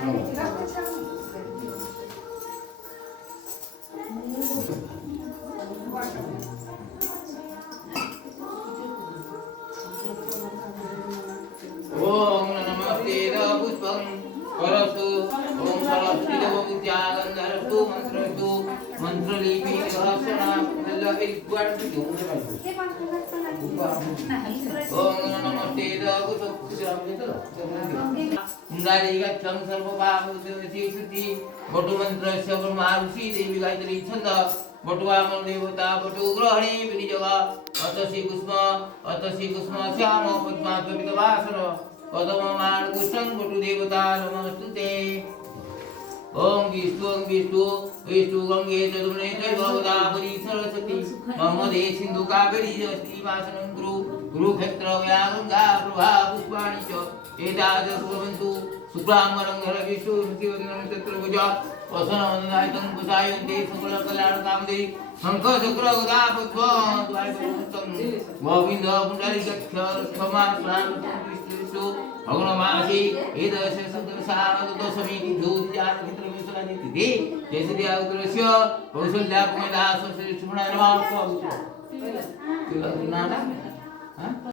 ओम नमस्ते पुष्पं परस्तु ओम सरस्वती देवपूज्यागन्धरस्तु मंत्रस्तु मंत्रलिपि रहस्यना लहिर्ग्वाडस्तु ओम नमस्ते पुष्पं गच्छं सर्वपापविनाशे शुद्धि बटु मंत्रस्य ब्रह्माऋषि देवी गायत्री छंद बटुवामन देवता बटु ग्रहणे विनिजगा अतसी कुष्म श्याम पद्मात्वितवासन पदममान कुशं बटु देवता नमस्तुते ओम विष्णु गंगे जमुने चैव गोदावरी सरस्वती नर्मदे सिंधु कावेरी जलस्ति वासनं गुरुक्षेत्र गंगा प्रभा पुष्पाणि च एतादृश कुर्वन्तु शुक्लांबरं विष्णु शिवदिनं तत्र पूजा वसनवन्दनायतं पुषायन्ते सकलकल्याणकामदे शङ्खचक्र गदा पुष्प द्वारकं गोविन्द पुण्डरीकक्षरक्षमास्वामिष्टु भगवन्मासि एतस्य सुदशादशमीति ज्योतिजानमित्रविश्वराजितिथि जयश्रीयावतरस्य कौसल्याकुमारदासस्य सुमणाय नमः